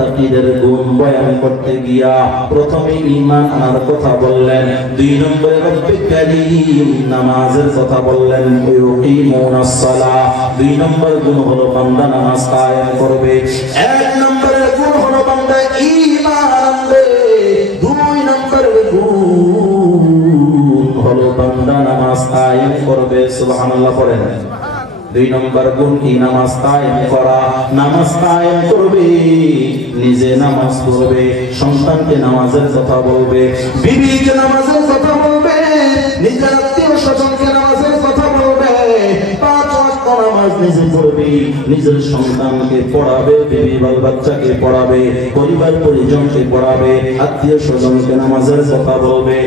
মুত্তাকিদের গুণ বয়ান করতে গিয়া প্রথমে ঈমান আনার কথা বললেন, 2 নম্বরে রব্বে কারীম নামাজের কথা বললেন, ইউকিমুনাস সালাহ। 2 নম্বর গুণ হলো বান্দা নামাজ কায়েম করবে। 1 নম্বরের গুণ হলো বান্দা ঈমান আনবে। 2 নম্বরের গুণ হলো বান্দা নামাজ কায়েম করবে। সুবহানাল্লাহ পড়েন। 2 নম্বর গুণ কি? নামাজ কায়েম করা। নামাজ কায়েম করবে, নিজে নামাজ পড়বে, সন্তানকে নামাজের কথা বলবে, বিবিকে নামাজের কথা বলবে, নিজের আত্মীয় স্বজনকে নামাজের কথা বলবে, 5 ওয়াক্ত নামাজ নিজে পড়বে, নিজের সন্তানকে পড়াবে, বিবি বাল বাচ্চাকে পড়াবে, পরিবার পরিজনকে পড়াবে, আত্মীয় স্বজনকে নামাজের কথা বলবে,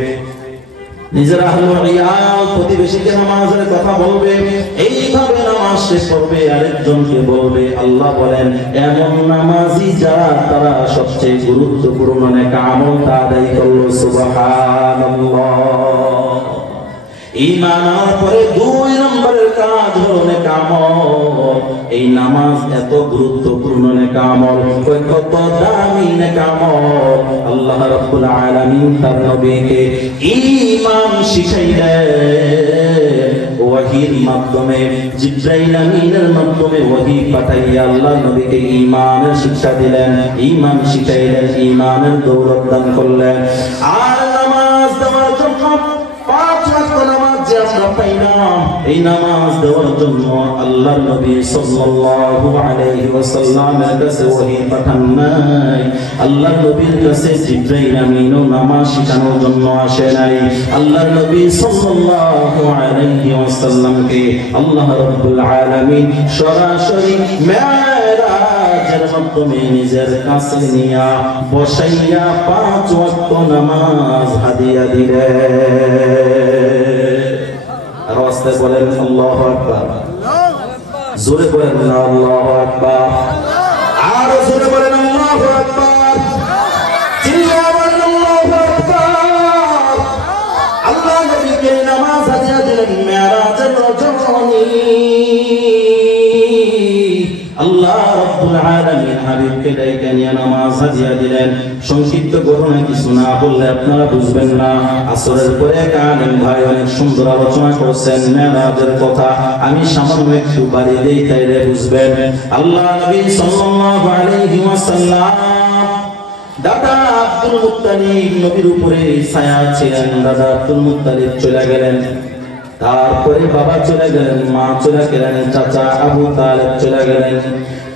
নিজের আহলুল ইয়াল প্রতিবেশীকে নামাজের কথা বলবে। এইভাবে নামাজ শেষ করবে, আরেকজনকে বলবে। আল্লাহ বলেন এমন নামাজি যারা তারা সবচেয়ে গুরুত্বপূর্ণ নেক আমলটা আদায় করলো। সুবহানাল্লাহ। ঈমান আনার পরে 2 নম্বরের কাজ হলো নেক আমল। এই নামাজ এত গুরুত্বপূর্ণ নেক আমল, কত দামি নেক আমল। আল্লাহ রাব্বুল আলামিন তার নবীকে ঈমান শিখাইলেন ওহীর মাধ্যমে, জিবরাইল আমিনের মাধ্যমে ওহী পাঠাইয়া আল্লাহ নবীকে ঈমানের শিক্ষা দিলেন, ঈমান শিখাইলেন, ঈমানের দৌলত দান করলেন। আর নামাজ দেওয়ার জন্য 5 ওয়াক্ত নামাজ যে আমরা পাই না, এই নামাজ দেওয়ার জন্য আল্লাহর নবী সাল্লাল্লাহু আলাইহি ওয়াসাল্লামের কাছে ওহী পাঠান নাই। আল্লাহর নবীর কাছে জিবরাইল আমিনও নামাজ শিখানোর জন্য আসে নাই। আল্লাহর নবী সাল্লাল্লাহু আলাইহি ওয়াসাল্লামকে আল্লাহ রাব্বুল আলামিন সরাসরি মেরাজের মাধ্যমে নিজের কাছে নিয়া বসাইয়া 5 ওয়াক্ত নামাজ হাদিয়া দিলেন। আর আস্তে বলেন আল্লাহু আকবার, জোরে বলেন আল্লাহু আকবার, আর জোরে বলেন আল্লাহু আকবার, চিল্লায়া বলেন আল্লাহু আকবার। আল্লাহ নবীকে নামাজ হাদিয়া দিলেন মেরাজের রজনী। আল্লাহ রাব্বুল আলামিন হাবিবকে ডাইকা নিয়ে নামাজ হাদিয়া দিলেন। সংক্ষিপ্ত ঘটনা কিছু না বললে আপনারা বুঝবেন না। আসরের পরে এক আলেম ভাই অনেক সুন্দর আলোচনা করেছেন মেরাজের কথা, আমি সামান্য একটু বাড়ি দেই তাইলে বুঝবেন। আল্লাহ নবী সাল্লাল্লাহু আলাইহি ওয়াসাল্লাম দাদা আব্দুল মুত্তালিব নবীর উপরে ছায়া ছিলেন। দাদা আব্দুল মুত্তালিব চলে গেলেন, তারপরে বাবা চলে গেলেন, মা চলে গেলেন, চাচা আবু তালেব চলে গেলেন,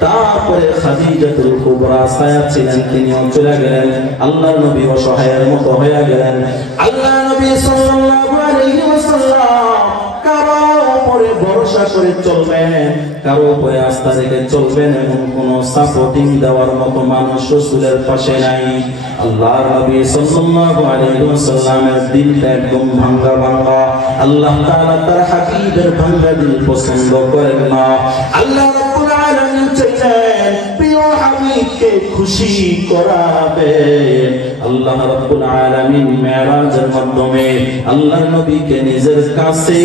তারপরে খাদিজাতুল কুবরা ছায়া ছিলেন, তিনিও চলে গেলেন। আল্লাহ নবী অসহায়ের মতো হয়ে গেলেন। আল্লাহ নবী সাল্লাল্লাহু আলাইহি ওয়াসাল্লাম কারো উপরে ভরসা করে চলবেন, কারো উপরে আস্থা রেখে চলবেন এমন কোন সাপোর্টিং দেওয়ার মতো মানুষ রাসূলের পাশে নাই। আল্লাহ নবী সাল্লাল্লাহু আলাইহি ওয়াসাল্লামের দিলটা একদম ভাঙা ভাঙা। আল্লাহ তাআলা তার হাবিবের ভাঙা দিল পছন্দ করেন না। আল্লাহ রাব্বুল আলামিন চাইলেন প্রিয় হাবিবকে খুশি করাবেন। আল্লাহ রাব্বুল আলামিন মেরাজের মাধ্যমে আল্লাহ নবীকে নিজের কাছে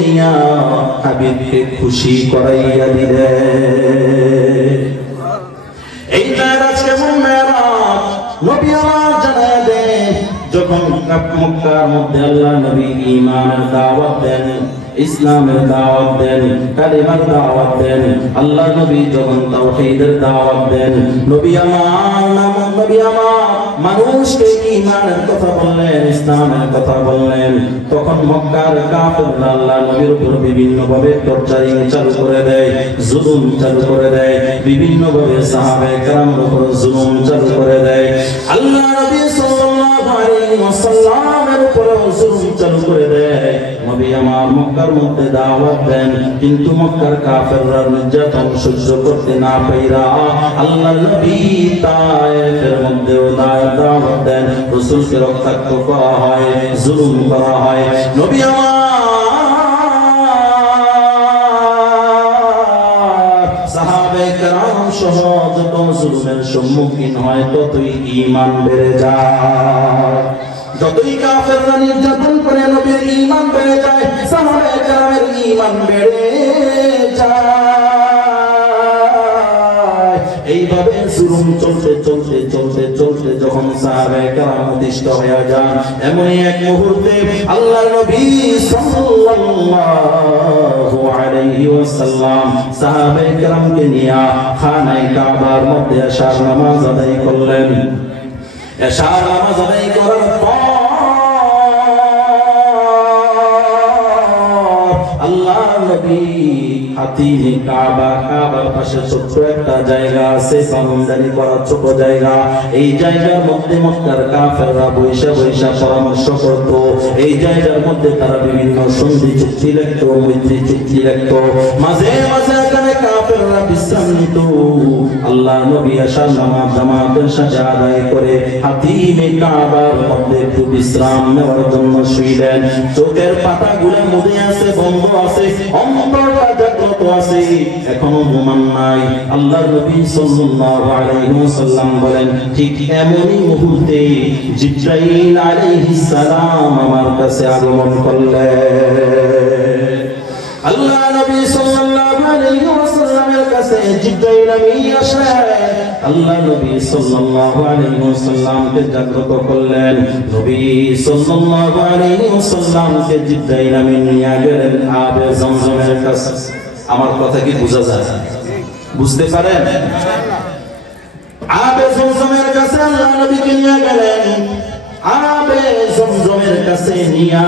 নিয়া হাবিবকে খুশি করাইয়া দিলেন। এই মেরাজ কেমন মেরাজ নবী আমার জানায় দেন। যখন মক্কার মধ্যে আল্লাহ নবী ঈমানের দাওয়াত দেন, ইসলামের দাওয়াত দেন, কালিমার দাওয়াত দেন, আল্লাহ নবী যখন তাওহীদের দাওয়াত দেন, নবী আমার মানুষকে ঈমানের কথা বললেন, ইসলামের কথা বললেন, তখন মক্কার কাফেররা আল্লাহ নবীর উপর বিভিন্ন ভাবে টর্চারিং চালু করে দেয়, জুলুম চালু করে দেয়, বিভিন্ন ভাবে সাহাবায়ে কেরামের উপর জুলুম চালু করে দেয়। আল্লাহ নবী সাল্লাল্লাহু আলাইহি ওয়াসাল্লামের উপর জুলুম চালু করে দেয়। নবী আমার মক্কার মধ্যে দাওয়াত দেন, কিন্তু মক্কার কাফেররা নির্যাতন সহ্য করতে না পাইরা আল্লাহ নবী তায়েফের মধ্যেও দাওয়াত দেন, রাসূলকে রক্তাক্ত করা হয়, জুলুম করা হয়। নবী আমার সাহাবায়ে কেরাম সহ যত জুলুমের সম্মুখীন হয় ততই ঈমান বেড়ে যায়। যতই কাফেররা নির্যাতন করে নবীর ঈমান বেড়ে যায়, সাহাবায়ে কেরামের ঈমান বেড়ে যায়। এই এইভাবে জুলুম চলতে চলতে চলতে চলতে যখন সাহাবায়ে কেরাম অতিষ্ঠ হয়ে যান, এমনই এক মুহূর্তে আল্লাহর নবী সাল্লাল্লাহু আলাইহি ওয়াসাল্লাম সাহাবায়ে কেরামকে নিয়ে খানায়ে কাবার মধ্যে এশার নামাজ আদায় করলেন। এশার নামাজ আদায় করার পর আল্লাহর নবী হাতিমে কাবা, কাবার পাশে ছোট্ট একটা জায়গা আছে, বাউন্ডারি করা ছোট জায়গা। এই জায়গার মধ্যে মক্কার কাফেররা বৈশা বৈশা পরামর্শ করত। এই জায়গার মধ্যে তারা বিভিন্ন সন্ধি চুক্তি লিখত, মৈত্রী চুক্তি লিখত। মাঝে মাঝে এখানে কাফেররা বিশ্রাম নিত। আল্লাহর নবী এশার নামাজ জামাতের সাথে আদায় করে হাতিমে কাবার মধ্যে একটু বিশ্রাম নেওয়ার জন্য শুইলেন। চোখের পাতাগুলো মুদে আছে, বন্ধ আছে, অন্তরটা জাগ্রত আছে, এখনো ঘুমান নাই। আল্লাহর নবী সাল্লাল্লাহু আলাইহি ওয়াসাল্লাম বলেন, ঠিক এমনই মুহূর্তে জিবরাইল আলাইহিস সালাম আমার কাছে আগমন করলেন। আল্লাহ নবী সাল্লাল্লাহু আলাইহি ওয়াসাল্লামের কাছে জিবরাইল আমিন আসলেন। আল্লাহ নবী সাল্লাল্লাহু আলাইহি ওয়াসাল্লামকে জাগ্রত করলেন। নবী সাল্লাল্লাহু আলাইহি ওয়াসাল্লামকে জিবরাইল আমিন নিয়ে গেলেন আবে জমজমের কাছে। আমার কথা কি বোঝা যায়? বুঝতে পারেন? আবে জমজমের কাছে আল্লাহ নবীকে নিয়ে গেলেন। আবে জমজমের কাছে নিয়া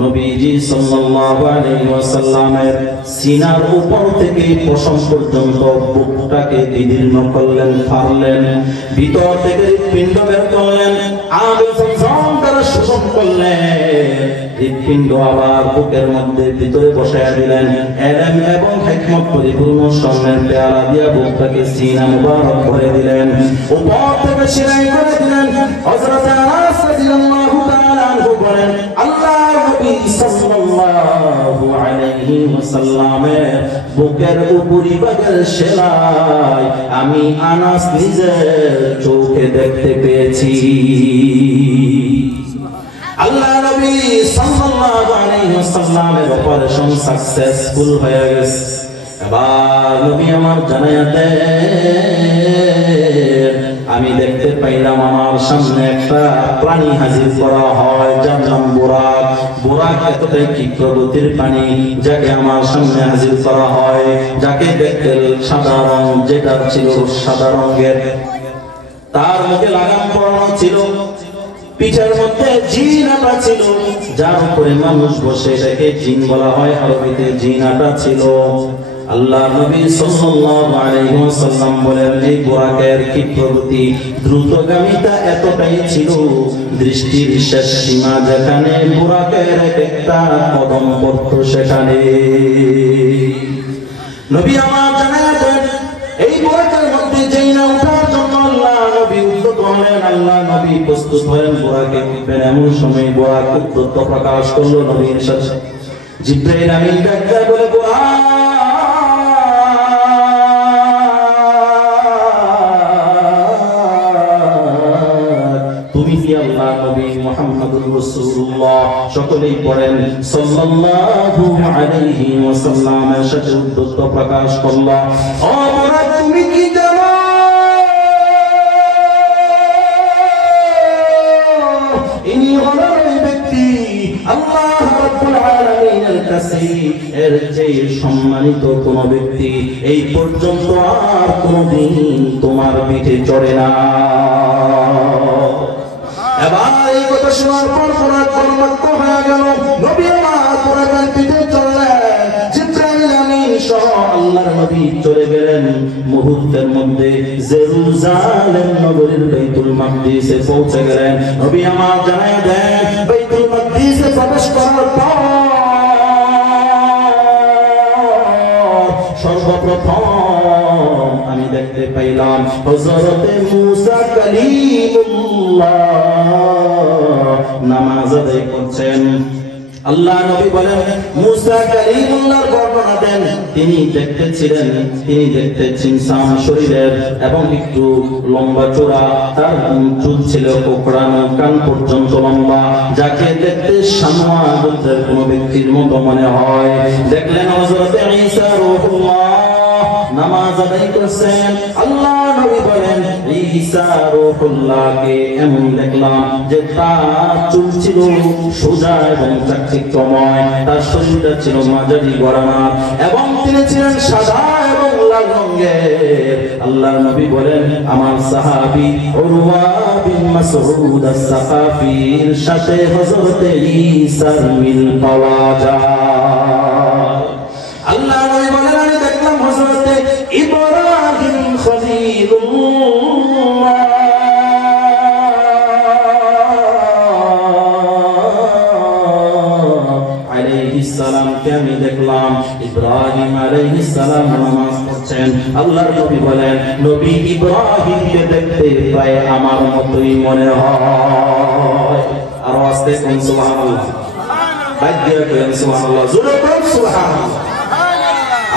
নবীজি সাল্লাল্লাহু আলাইহি ওয়াসাল্লামের সিনার উপর থেকে পশম পর্যন্ত বুকটাকে বিদীর্ণ করলেন, ফাড়লেন, ভিতর থেকে হৃৎপিণ্ড বের করলেন, আবে জমজম দ্বারা শোষণ করলেন। হৃৎপিণ্ড আবার বুকের মধ্যে ভিতরে বসায়া দিলেন। ইলম এবং হিকমত পরিপূর্ণ স্বর্ণের পেয়ালা দিয়া বুকটাকে সিনা মুবারক ভরে দিলেন। উপর থেকে সেলাই করে দিলেন। হযরত আনাস রাদিয়াল্লাহু তাআলা আনহু বলেন, আল্লাহর নবী সাল্লাল্লাহু আলাইহি ওয়াসাল্লামের বুকের উপরিভাগের সেলাই আমি আনাস নিজের চোখে দেখতে পেয়েছি। আল্লাহ নবী সাল্লাল্লাহু আলাইহি ওয়াসাল্লামের অপারেশন সাকসেসফুল হয়ে গেছে। এবার নবী আমার জানায়া দেন, আমি দেখতে পাইলাম আমার সামনে একটা প্রাণী হাজির করা হয়, যার নাম বুরাক। বুরাক এতটাই ক্ষিপ্র গতির প্রাণী, যাকে আমার সামনে হাজির করা হয়, যাকে দেখতে সাদা রং, যেটা ছিল সাদা রঙের, তার মুখে লাগাম পরানো ছিল, পিঠের মধ্যে জিন আটা ছিল, যার উপরে মানুষ বসে, এটাকে জিন বলা হয়, আরবিতে জিন আটা ছিল। আল্লাহ নবী সাল্লাল্লাহু আলাইহি ওয়াসাল্লাম বলেন, এই বুরাকের ক্ষিপ্রগতি, দ্রুতগামিতা এতটাই ছিল, দৃষ্টির শেষ সীমা যেখানে বুরাকের একটা কদম পড়ত সেখানে। নবী আমার জানায়া দেন, এই বুরাকের মধ্যে যেই না ওঠার জন্য আল্লাহ নবী উদ্যত হলেন, আল্লাহ নবী প্রস্তুত হলেন বুরাকে উঠবেন। এমন সময় বুরাক উদ্যত প্রকাশ করলো নবীর সাথে। জিবরাইল আমিন ডাকতে বলে, বুরাক তুমি কি আল্লাহ নবী মুহাম্মদুর রাসূলুল্লাহ? সকলেই পড়েন সাল্লাল্লাহু আলাইহি ওয়াসাল্লামের সাথে উদ্যত প্রকাশ করলো, ও বুরাক তুমি কি জানো ইনি হলেন ওই ব্যক্তি আল্লাহ রাব্বুল আলামিনের কাছে এর চেয়ে সম্মানিত কোন ব্যক্তি এই পর্যন্ত আর কোনদিন তোমার পিঠে চড়ে না। এবার এই কথা শোনার পর বুরাক পরমাত্ম হয়ে গেল। নবী আমার বুরাকের পিঠে চড়লেন। জিবরাইল আমিন সহ আল্লাহর নবী চলে গেলেন। মুহূর্তের মধ্যে জেরুজালেম নগরীর বাইতুল মাকদিসে পৌঁছে গেলেন। নবী আমার জানায় দেন, বাইতুল মাকদিসে প্রবেশ করার পর সর্বপ্রথম আমি দেখতে পাইলাম হযরতে মুসা কালিমুল্লাহ নামাজ আদায় করছেন। আল্লাহ নবী বলেন, মুসা কালিমুল্লাহর বর্ণনা দেন, তিনি দেখতে চিনসাম শরীরের এবং একটু লম্বা চূড়া, তার চুল ছিল কোকড়ানো, কান পর্যন্ত লম্বা, যাকে দেখতে সানোয়া গোত্রের কোন ব্যক্তির মতো মনে হয়। দেখলেন হযরতে ঈসা রূহুল্লাহ নামাজ আদায় করছেন। আল্লাহ নবী বলেন ঈসা রূহুল্লাহকে এমন দেখলাম যে তার চুল ছিল সোজা এবং চাকচিক্যময়, তার শরীরটা ছিল মাঝারি গড়ানো এবং তিনি ছিলেন সাদা এবং লাল রঙের। আল্লাহর নবী বলেন আমার সাহাবী উরওয়া বিন মাসউদ আস-সাকাফির সাথে হযরত ঈসার মিল পাওয়া যায়। আল্লাহ নবী বলেন আমি দেখলাম হযরত ইব্রাহিম খলিলুল্লাহ আলাইহিস সালামকে আমি দেখলাম ইব্রাহিম আলাইহিস সালাম নামাজ পড়ছেন। আল্লাহর নবী বলেন নবী ইব্রাহিমকে দেখতে প্রায় আমার মতোই মনে হয়। আর আস্তে কোন সুবহানাল্লাহ, বাজ্যা কোন সুবহানাল্লাহ, জোরে কোন সুবহানাল্লাহ।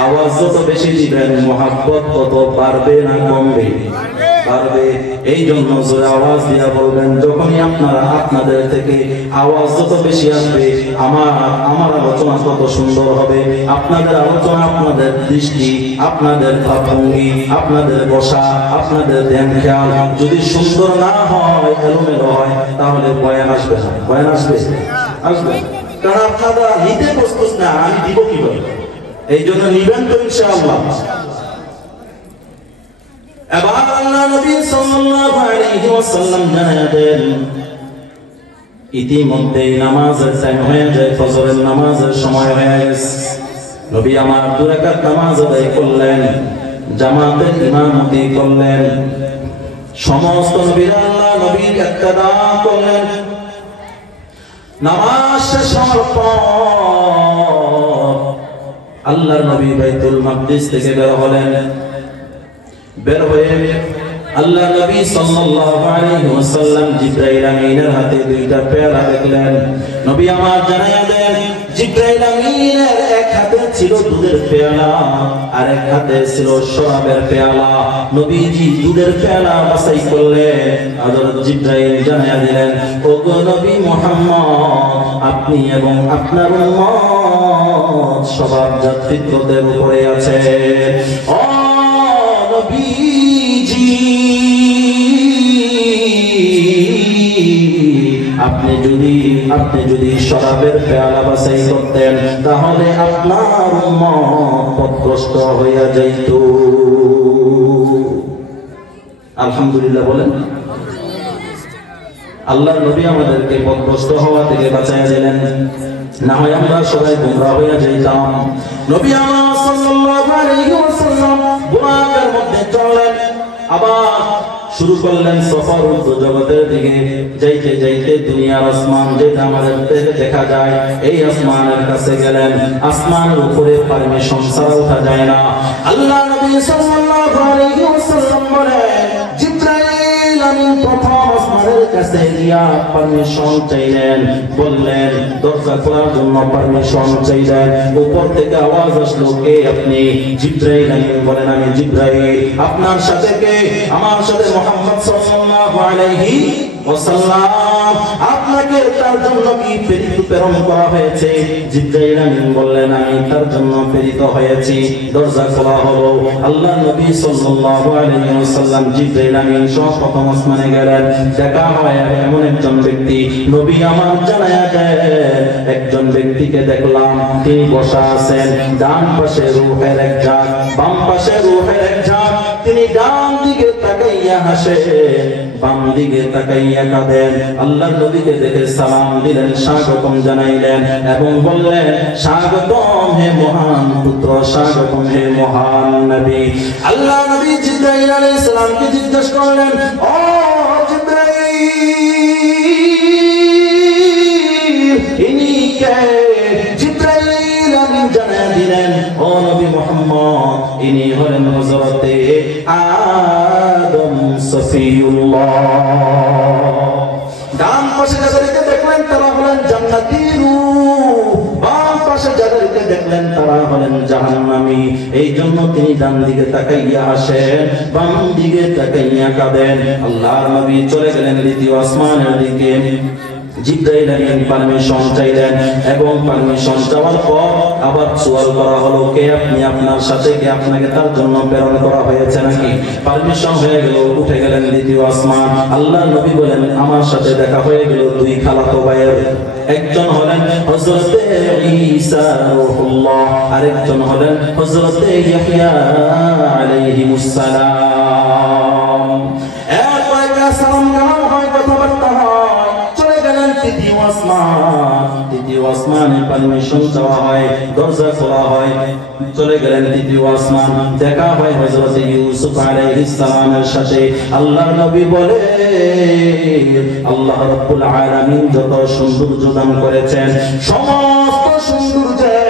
আওয়াজ যত বেশি দিবেন মোহাব্বত তত বাড়বে না কমবে? বাড়বে। এই জন্য জোরে আওয়াজ দিয়ে বলবেন যখনই আপনারা আপনাদের থেকে আওয়াজ যত বেশি আসবে আমার আলোচনা তত সুন্দর হবে। আপনাদের আলোচনা, আপনাদের দৃষ্টি, আপনাদের ভাবভঙ্গি, আপনাদের বসা, আপনাদের ধ্যান খেয়াল যদি সুন্দর না হয়, এলোমেলো হয়, তাহলে বয়ান আসবে না। বয়ান আসবে? আসবে। কারণ আপনারা নিতে প্রস্তুত না, আমি দিব কিভাবে? এই জন্য নিবেন তো ইনশাআল্লাহ। এবার আল্লাহ নবী সাল্লাল্লাহু আলাইহি ওয়াসাল্লাম জানালেন ইতিমধ্যে নামাজের টাইম হয়ে যায়, ফজরের নামাজের সময় হয়ে গেছে। নবী আমার 2 রাকাত নামাজ আদায় করলেন, জামাতের ইমামতি করলেন, সমস্ত নবীরা আল্লাহ নবীর ইক্তেদা করলেন। নামাজ শেষ হওয়ার পর আল্লাহর নবী বাইতুল মাকদিস থেকে বের হলেন। বের হয়ে আল্লাহ নবী সাল্লাল্লাহু আলাইহি ওয়াসাল্লাম জিবরাইল আমিনের হাতে 2টা পেয়ালা দেখলেন। নবী আমার জানায়া দেন জিবরাইল আমিনের এক হাতে ছিল দুধের পেয়ালা আর এক হাতে ছিল শরাবের পেয়ালা। নবীজি দুধের পেয়ালা বাছাই করলেন। হযরত জিবরাইল জানায়া দিলেন ওগো নবী মুহাম্মদ, আপনি এবং আপনার উম্মত সবার জাতিত্বের উপরে আছে। ও নবীজি, আপনি যদি শরাবের পেয়ালা বাছাই করতেন তাহলে আপনার উম্মত পথভ্রষ্ট হইয়া যাইত। আলহামদুলিল্লাহ বলেন। আল্লাহর নবী আমাদেরকে পথভ্রষ্ট হওয়া থেকে বাঁচাইয়া দিলেন, না হয় আমরা সবাই গোমরা হইয়া যাইতাম। নবী আমার সাল্লাল্লাহু আলাইহি ওয়াসাল্লাম বুরাকের মধ্যে চললেন, আবার শুরু করলেন সফর জগতের দিকে। যাইতে যাইতে দুনিয়ার আসমান যেটা আমাদের দেখা যায়, এই আসমানের কাছে গেলেন। আসমানের উপরে পারমিশন ছাড়া ওঠা যায় না। আল্লাহ নবী সাল্লাল্লাহু আলাইহি ওয়াসাল্লাম বলেন জিবরাইল আমিন প্রথম আসমানের কাছে গিয়া পারমিশন চাইলেন, বললেন দরজা খোলার জন্য পারমিশন চাইলেন। উপর থেকে আওয়াজ আসলো কে আপনি? জিবরাইল আমিন বলেন আমি জিবরাইল। আপনার সাথে কে? আমার সাথে মুহাম্মদ সাল্লাল্লাহু আলাইহি ওয়াসাল্লাম। আপনাকে তার জন্য কি প্রেরণ করা হয়েছে? জিবরাইল আমিন বললেন আমি তার জন্য প্রেরিত হয়েছি। দরজা খোলা হলো। আল্লাহ নবী সাল্লাল্লাহু আলাইহি ওয়াসাল্লাম জিবরাইল আমিন সহ প্রথম আসমানে গেলেন। দেখা হয় এমন একজন ব্যক্তি, নবী আমার জানায়া দেন একজন ব্যক্তিকে দেখলাম, তিনি বসা আছেন, ডান পাশে রূহের এক ঝাঁক, বাম পাশে রূহের এক ঝাঁক। তিনি ডান দিকে তাকাইয়া হাসেন, বাম দিকে তাকাইয়া কাঁদেন। আল্লাহর নবীকে দেখে সালাম দিলেন, স্বাগতম জানাইলেন এবং বললেন স্বাগতম হে মহান পুত্র, স্বাগতম হে মহান নবী। আল্লাহ নবী জিবরাইল আলাইহিস সালামকে জিজ্ঞেস করলেন ও জিবরাইল ইনি কে? জিবরাইল আমিন জানায়া দিলেন ও নবী মুহাম্মদ, ইনি হলেন হযরতে আদম সফিউল্লাহ। ডান পাশে যাদেরকে দেখলেন তারা হলেন জান্নাতি রূহ, বাম পাশে যাদেরকে দেখলেন তারা হলেন জাহান্নামী। এই জন্য তিনি ডান দিকে তাকাইয়া হাসেন, বাম দিকে তাকাইয়া কাঁদেন। আল্লাহর নবী চলে গেলেন দ্বিতীয় আসমানের দিকে। জিবরাইল আমিন পারমিশন চাইলেন এবং পারমিশন চাওয়ার পর আবার সওয়াল করা হলো, কে আপনি, আপনার সাথে কে আপনাকে তার জন্য প্রেরণ করা হয়েছে নাকি? পারমিশন হয়ে গেল, উঠে গেলেন দ্বিতীয় আসমান। আল্লাহ নবী বলেন, আমার সাথে দেখা হয়ে গেল দুই খালাতো ভাইয়ের, একজন হলেন হযরতে ঈসা রূহুল্লাহ, আরেকজন হলেন হযরতে ইয়াহইয়া আলাইহিমুস সালাম। এরপর সালাম কালাম হয়, কথাবার্তা হয়, চলে গেলেন তৃতীয় আসমান। তৃতীয় আসমানে পারমিশন চাওয়া হয়, দরজা খোলা হয়, চলে গেলেন তৃতীয় আসমান। দেখা হয় হযরত ইউসুফ আলাইহিস সালামের সাথে। আল্লাহর নবী বলে, আল্লাহ রাব্বুল আলামিন যত সৌন্দর্য দান করেছেন, সমস্ত সৌন্দর্যের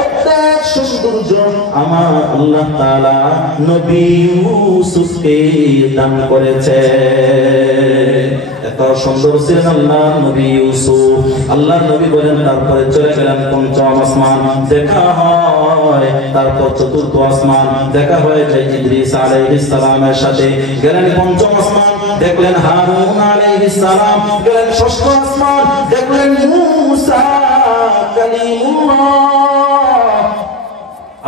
অর্ধেক সৌন্দর্য আমার আল্লাহ তাআলা নবী ইউসুফকে দান করেছে। এত সুন্দর ছিলেন আল্লাহ নবী ইউসুফ। আল্লাহ নবী বলেন, তারপরে চলে গেলেন পঞ্চম আসমান, দেখা হয়। তারপর চতুর্থ আসমান, দেখা হয় যে ইদ্রিস আলাইহিস সালামের সাথে। গেলেন পঞ্চম আসমান, দেখলেন হারুন আলাইহিস সালাম। গেলেন ষষ্ঠ আসমান, দেখলেন মূসা কালিমুল্লাহ।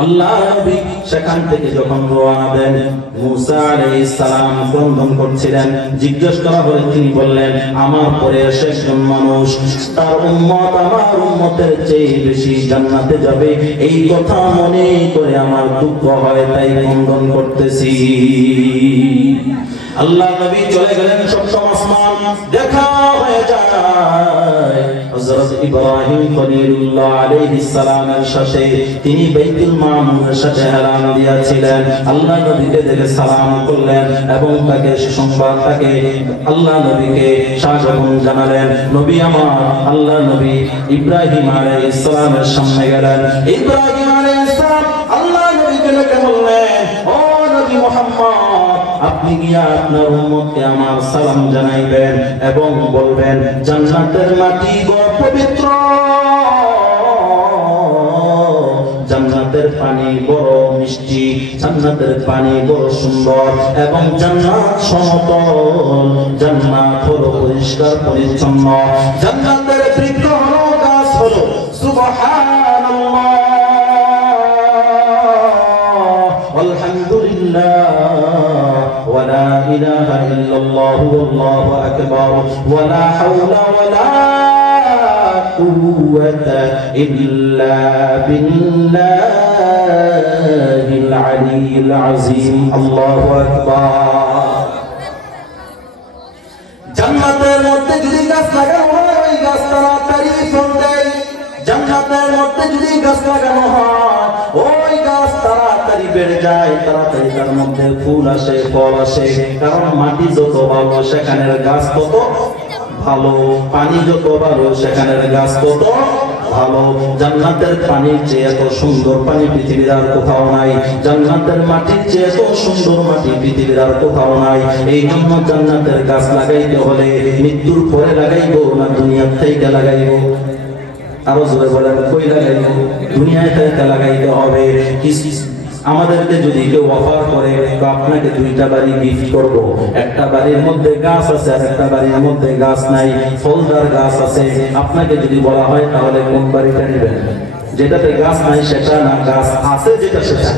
আল্লাহ নবী সেখান থেকে যখন রওনা দেন, মূসা আলাইহিস সালাম ক্রন্দন করছিলেন। জিজ্ঞেস করা হলে তিনি বললেন, আমার পরে এসে একজন মানুষ, তার উম্মত আমার উম্মতের চেয়ে বেশি জান্নাতে যাবে, এই কথা মনে করে আমার দুঃখ হয়, তাই ক্রন্দন করতেছি। আল্লাহ নবী চলে গেলেন সপ্তম আসমান, দেখা হয়ে যায় হযরত ইব্রাহিম খলিলুল্লাহ আলাইহিস সালামের সাথে। তিনি বাইতুল মামুনের সাথে হেলান দিয়েছিলেন। আল্লাহ নবীকে দেখে সালাম করলেন এবং তাকে সুসংবাদ, তাকে আল্লাহ নবীকে স্বাগত জানালেন। নবী আমার আল্লাহ নবী ইব্রাহিম আলাইহিস সালামের সামনে গেলেন। ইব্রাহিম আলাইহিস সালাম আল্লাহ নবীকে ডেকে বললেন, ও নবী মুহাম্মদ, আপনি গিয়া আপনার উম্মতকে আমার সালাম জানাইবেন এবং বলবেন, জান্নাতের মাটি বড় পবিত্র, জান্নাতের পানি বড় মিষ্টি, জান্নাতের পানি বড় সুন্দর এবং জান্নাত সমতল, জান্নাত হলো পরিষ্কার পরিচ্ছন্ন, জান্নাতের বৃক্ষ হলো, গাছ হলো সুবহানাল্লাহ আলহামদুলিল্লাহ ولا إله إلا الله والله أكبر ولا حول ولا قوة إلا بالله العلي العظيم الله أكبر জান্নাতের মধ্যে যদি গাছ লাগানো হয়, ওই গাছ তাড়াতাড়ি ফল দেয়। জান্নাতের মধ্যে যদি গাছ লাগানো হয়, ওই গাছ তাড়াতাড়ি বেড়ে যায়, তাড়াতাড়ি তার মধ্যে ফুল আসে, ফল আসে। কারণ মাটি যত ভালো সেখানের গাছ তত ভালো, পানি যত ভালো সেখানের গাছ তত ভালো। জান্নাতের পানির চেয়ে এত সুন্দর পানি পৃথিবীর আর কোথাও নাই, জান্নাতের মাটির চেয়ে এত সুন্দর মাটি পৃথিবীর আর কোথাও নাই। এই জন্য জান্নাতের গাছ লাগাইতে হলে মৃত্যুর পরে লাগাইবো না দুনিয়ার থেকে লাগাইবো? আরো জোরে বলেন, কই লাগাইবো? দুনিয়ায় থেকে লাগাইতে হবে। আমাদেরকে যদি কেউ অফার করে, তো আপনাকে দুইটা বাড়ি গিফট করব, একটা বাড়ির মধ্যে গাছ আছে আর একটা বাড়ির মধ্যে গাছ নাই, ফলদার গাছ আছে। আপনাকে যদি বলা হয় তাহলে কোন বাড়িটা নেবেন? যেটাতে গাছ নাই সেটা না, গাছ আছে যেটা সেটা?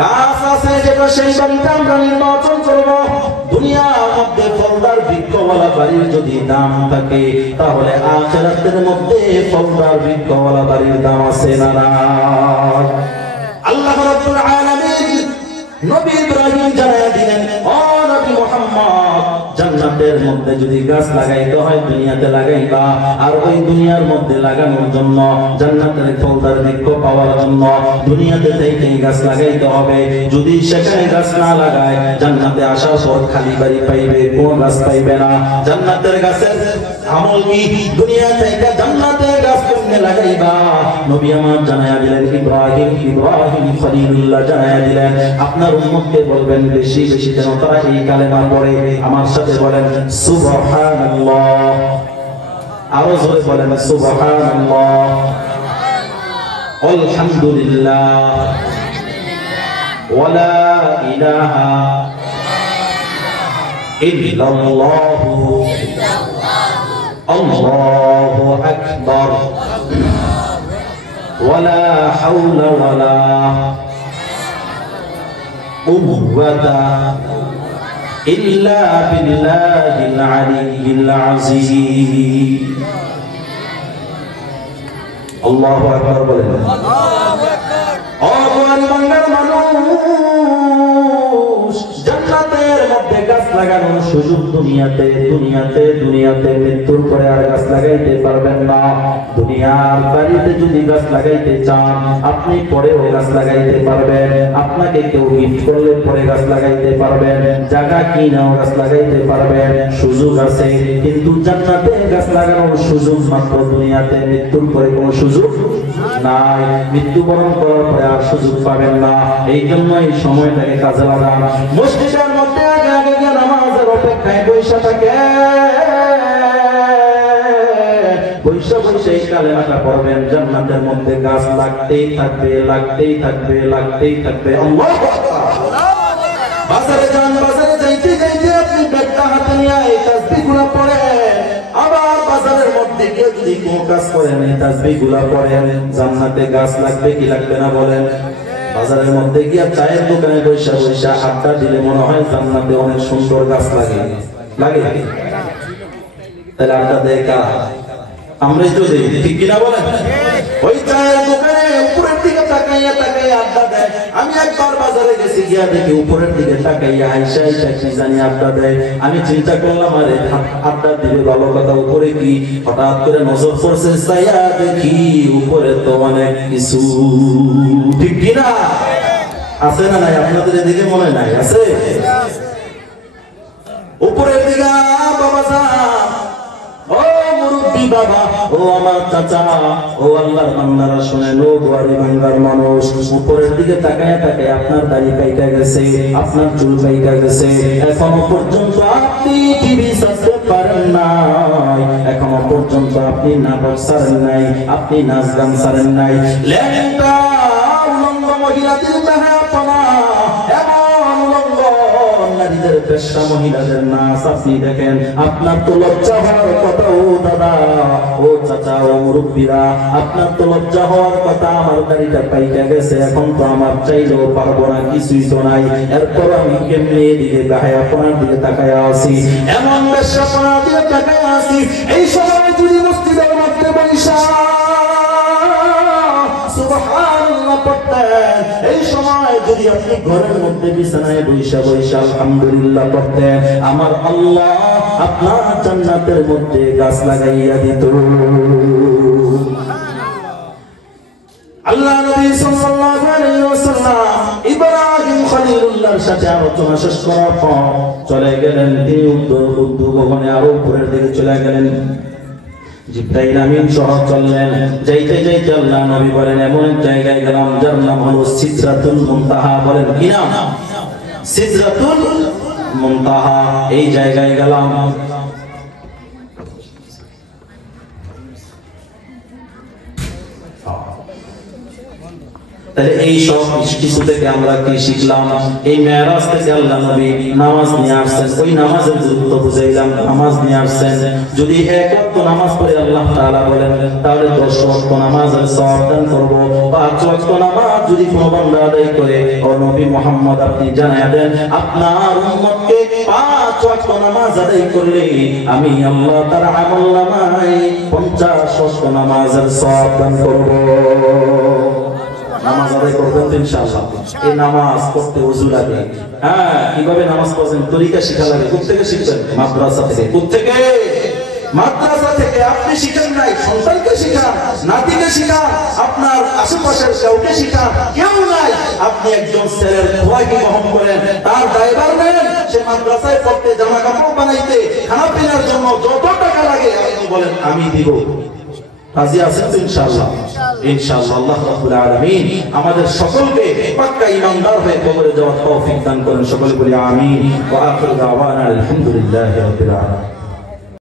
গাছ আছে যেটা, সেই বাড়িটা আমরা নির্বাচন করব। দুনিয়ার মধ্যে ফলদার বৃক্ষওয়ালা বাড়ির যদি দাম থাকে, তাহলে আখিরাতের মধ্যে ফলদার বৃক্ষওয়ালা বাড়ির দাম আছে না? আল্লাহ রাব্বুল আলামিন নবী ইব্রাহিম জানায়া দিলেন, ও নবী মুহাম্মদ, জান্নাতের মধ্যে যদি গাছ লাগাইতে হয় দুনিয়াতে লাগাইবা, আর ওই দুনিয়ার মধ্যে লাগানোর জন্য, জান্নাতের ফলদার বৃক্ষ পাওয়ার জন্য দুনিয়াতে থেকেই গাছ লাগাইতে হবে। যদি সেখানে গাছ না লাগায়, জান্নাতে আসার পর খালি বাড়ি পাইবে, কোনো গাছ পাইবে না। জান্নাতের গাছের আমল কি? দুনিয়া থেকে জান্নাতের গাছ কেমনে লাগাইবা? নবী আমার জানায়া দিলেন, ইব্রাহিম খলিলুল্লাহ জানায়া দিলেন, আপনার উম্মতকে বলবেন বেশি বেশি যেন তারা এই কালেমা পড়ে। আমার সাথে বলেন সুবহানাল্লাহ, আরো জোরে বলেন সুবহানাল্লাহ, আলহামদুলিল্লাহ, ওয়ালা ইলাহা ইল্লাল্লাহু আল্লাহু আকবার ওয়ালা হাওলা ওয়ালা কুওয়াতা ইল্লা বিল্লাহিল আলিয়্যিল আযীম। আল্লাহু আকবার বলেন। আল্লাহু আকবার। ও বাংলার মানুষ, জান্নাতের মধ্যে গাছ লাগানোর সুযোগ দুনিয়াতে মৃত্যুর পরে আর গাছ লাগাইতে পারবেন না। দুনিয়ার বাড়িতে যদি গাছ লাগাইতে চান, আপনি পরেও গাছ লাগাইতে পারবেন। আপনাকে কেউ গিফট করলে পরে গাছ লাগাইতে পারবেন, জায়গা কিনেও গাছ লাগাইতে পারবেন, সুযোগ আছে। কিন্তু জান্নাতে গাছ লাগানোর সুযোগ মাত্র দুনিয়াতে, মৃত্যুর পরে কোনো সুযোগ নাই। মৃত্যুবরণ করার পরে আর সুযোগ পাবেন না। এই জন্য এই সময়টাকে কাজে লাগান। মসজিদের মধ্যে আগে আগে গিয়ে নামাজের অপেক্ষায় বৈশা থাকে, বৈশা বৈশা এই কালেমাটা পড়বেন। জান্নাতের মধ্যে গাছ লাগতেই থাকবে, লাগতেই থাকবে, লাগতেই থাকবে। আল্লাহু আকবার। বাজারে যান, বাজারে যাইতে যাইতে আপনি ব্যাগটা হাতে নিয়ে এই তাসবিহগুলো পড়েন। আবার বাজারের মধ্যে গিয়ে যদি কোনো কাজ করেন, এই তাসবিহগুলো পড়েন। জান্নাতে গাছ লাগবে কি লাগবে না বলেন? বাজারের মধ্যে গিয়ে চায়ের দোকানে বৈশা বৈশা আড্ডা দিলে মনে হয় জান্নাতে অনেক সুন্দর গাছ লাগে, লাগে? তাহলে আড্ডা দেয় কারা? আমরাই তো দেই, ঠিক কিনা বলেন? ওই চায়ের দোকানে উপরের দিকে তাকাইয়া তাকাইয়া আড্ডা দেয়। আমি একবার বাজারে গেছি, গিয়া দেখি উপরের দিকে তাকাইয়া আইসা আইসা কি জানি আড্ডা দেয়। আমি চিন্তা করলাম, আরে আড্ডা দিবে ভালো কথা, উপরে কি? হঠাৎ করে নজর পড়ছে, চাইয়া দেখি উপরে তো অনেক কিছু, ঠিক কিনা? আছে না নাই? আপনাদের এদিকে মনে নাই? আছে উপরের দিকে বাবা যান, ও মুরব্বি বাবা, ও আমার চাচা, ও আল্লাহর বান্দারা শুনেন, ও গোয়ারি বাংলার মানুষ, উপরের দিকে তাকায় তাকায় আপনার দাড়ি পাইকা গেছে, আপনার চুল পাইকা গেছে। এখনো পর্যন্ত আপনি টিভি ছাড়তে পারেন নাই, এখনো পর্যন্ত আপনি নাটক ছাড়েন নাই, আপনি নাচ গান ছাড়েন নাই। ল্যাংটা উলঙ্গ মহিলাদের বেহায়াপনা, এমন উলঙ্গ নারীদের পেশা মহিলাদের নাচ আপনি দেখেন, আপনার তো লজ্জা হওয়ার কথা। ও দাদা, ও চাচা, ও মুরব্বীরা, আপনার তো লজ্জা হওয়ার কথা। আমার দাড়িটা পাইকা গেছে, এখন তো আমার চাইলেও পারবো না, কিছুই তো নাই। এরপর আমি কেমনি এদিকে বেহায়াপনার দিকে তাকায় আছি, এমন পেশাপনার দিকে তাকায় আছি। এই সময় যদি মসজিদের মধ্যে বৈশা সুবহানাল্লাহ পড়তেন, এই সময় যদি আপনি ঘরের মধ্যে বিছানায় বৈশা বৈশা আলহামদুলিল্লাহ পড়তেন, আমার আল্লাহ আপনার জান্নাতের মধ্যে গাছ লাগাইয়া দিত। আল্লাহ নবী সাল্লাল্লাহু আলাইহি ওয়াসাল্লাম ইব্রাহিম খলিলুল্লাহর সাথে আলোচনা শেষ করার পর চলে গেলেন। তিনি উর্দু ভবনে আরো উপরের দিকে চলে গেলেন। জিবরাইল আমিন সহ চললেন। যাইতে যাইতে আল্লাহ নবী বলেন, এমন এক জায়গায় গেলাম যার নাম হলো সিদরাতুল মুনতাহা। বলেন কি নাম? সিদরাতুল মুনতাহা। এই জায়গায় গেলাম। তাহলে এই সব কিছু থেকে আমরা কি শিখলাম? এই মেরাজ থেকে আল্লাহ নবী নামাজ নিয়ে আসছেন, ওই নামাজের গুরুত্ব বুঝাইলাম। নামাজ নিয়ে আসছেন, যদি এক ওয়াক্ত নামাজ পড়ে আল্লাহ তাআলা বলেন, তাহলে 10 ওয়াক্ত নামাজের সওয়াব দান করব। 5 ওয়াক্ত নামাজ যদি কোনো বান্দা আদায় করে, ও নবী মুহাম্মদ আপনি জানায়া দেন, আপনার উম্মতকে 5 ওয়াক্ত নামাজ আদায় করলে আমি আল্লাহ তার আমলনামায় 50 ওয়াক্ত নামাজের সওয়াব দান করব। নামাজ আদায় করবেন ইনশাআল্লাহ। এই নামাজ পড়তে ওযু লাগে। হ্যাঁ, কিভাবে নামাজ পড়বেন তরিকা শিখা লাগে। কোথা থেকে শিখবেন? মাদ্রাসা থেকে। কোথা থেকে? মাদ্রাসা থেকে। আপনি শিখেন নাই, সন্তানকে শিখান, নাতিকে শিখান, আপনার আশেপাশের কাউকে শিখান। কেউ নাই, আপনি একজন ছেলের খোয়াইকে বহন করেন, তার ড্রাইভার নেন, সে মাদ্রাসায় পড়তে, জামা কাপড় বানাইতে, খানা পিনার জন্য যত টাকা লাগে আপনি বলেন আমি দিব। রাজি আছেন তো ইনশাআল্লাহ? ইনশাআল্লাহ। আল্লাহ রাব্বুল আলামিন আমাদের সকলকে পাক্কা ঈমানদার হয়ে কবরে যাওয়ার তৌফিক দান করেন। সকলে বলি আমিন। ওয়া আখিরু দাওয়ানা আলহামদুলিল্লাহি রাব্বিল আলামিন।